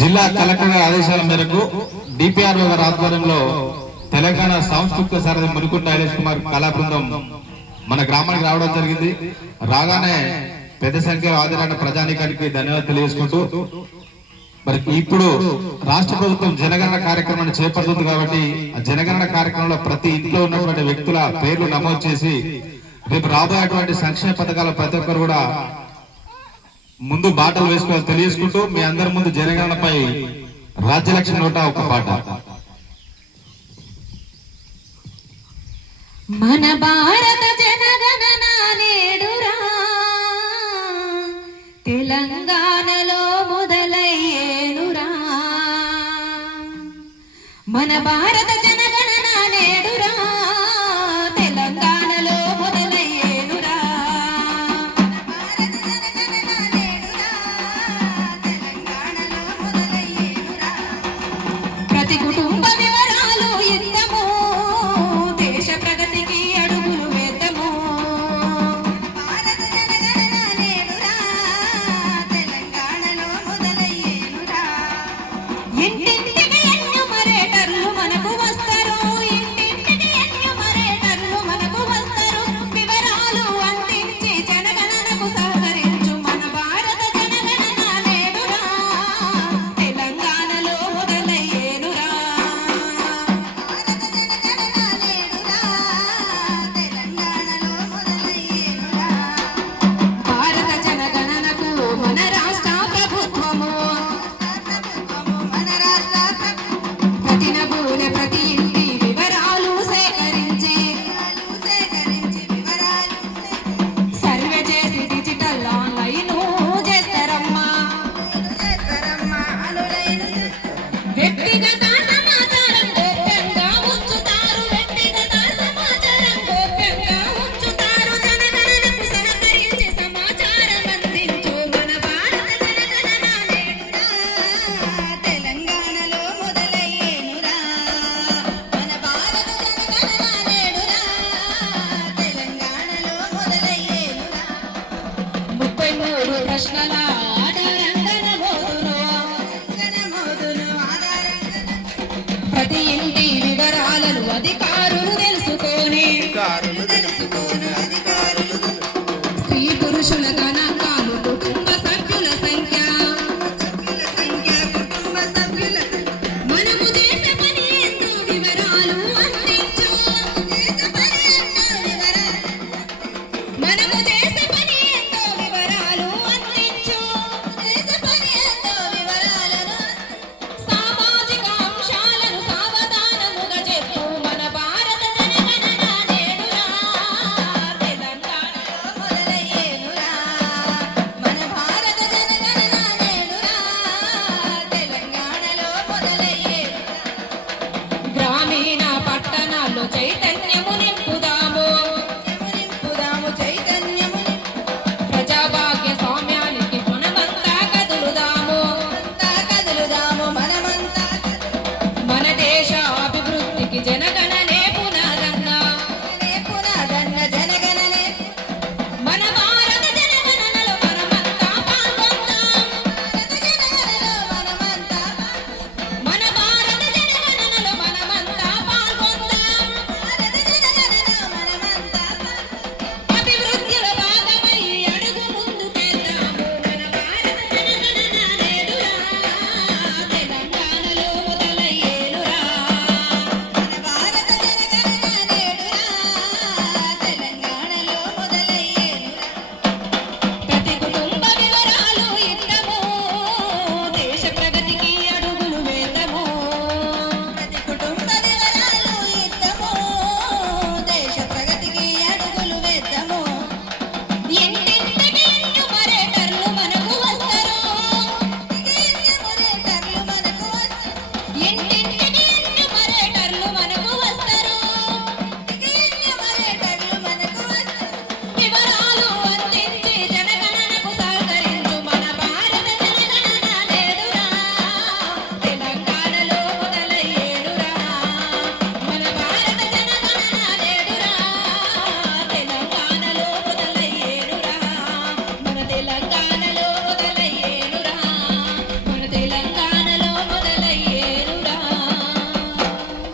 జిల్లా కలెక్టర్ ఆదేశాల మేరకు డిపిఆర్ఓ గారి ఆధ్వర్యంలో తెలంగాణ సాంస్కృతిక సారథి మునుకుంట ఐలేష్ కుమార్ కళా బృందం మన గ్రామానికి రావడం జరిగింది. రాగానే పెద్ద సంఖ్యలో హాజరైన ప్రజానీకానికి ధన్యవాదాలు తెలియజేసుకుంటూ, మరి ఇప్పుడు రాష్ట్ర ప్రభుత్వం జనగణన కార్యక్రమాన్ని చేపడుతుంది కాబట్టి ఆ జనగణన కార్యక్రమంలో ప్రతి ఇంట్లో ఉన్నటువంటి వ్యక్తుల పేర్లు నమోదు చేసి రేపు రాబోయేటువంటి సంక్షేమ పథకాల ప్రతి ఒక్కరు కూడా ముందు బాటలు వేసుకోవాలని తెలియజేసుకుంటూ, మీ అందరి ముందు జనగణనపై రాజ్యలక్ష్మి నోట ఒక పాట. మన భారత జనగణన నేడురా తెలంగాణలో మొదలయ్యేనురా. మన భారత జనగణన నేడురా తెలంగాణలో మొదలయ్యేనురా. ప్రతి కుటుంబ వివరాలు ఇద్దాము, దేశ ప్రగతికి అడుగులు వేద్దాము. భారత జనగణన నేడురా తెలంగాణలో మొదలయ్యేనురా. ఇంటింటికి ఎన్యూమరేటర్లు మనకు వస్తారు, ఇంటింటికి ఎన్యూమరేటర్లు మనకు వస్తారు. వివరాలు అందించి జనగణనకు సహకరించు. మన భారత జనగణన నేడురా తెలంగాణలో మొదలయ్యేనురా. భారత జనగణన నేడురా తెలంగాణలో మొదలయ్యేనురా. భారత జనగణనకు మన రాష్ట్ర ప్రభుత్వము ప్రతి నమూనే ప్రతి ఇంటి వివరాలు సేకరించి సర్వే చేసి డిజిటల్ ఆన్లైన్ చేస్తారమ్మా. వ్యక్తిగత సమాచారం గోప్యంగా ఉంచుతారు, వ్యక్తిగత సమాచారం గోప్యంగా ఉంచుతారు. జనగణనకు సహకరించి సమాచారం అందించు. మన భారత జనగణన నేడురా తెలంగాణలో మొదలయ్యేనురా. మన భారత జనగణన నేడురా తెలంగాణలో మొదలయ్యేనురా. 33 ప్రశ్నల ఆధారంగా నమోదును ప్రతి ఇంటి వివరాలను అధిక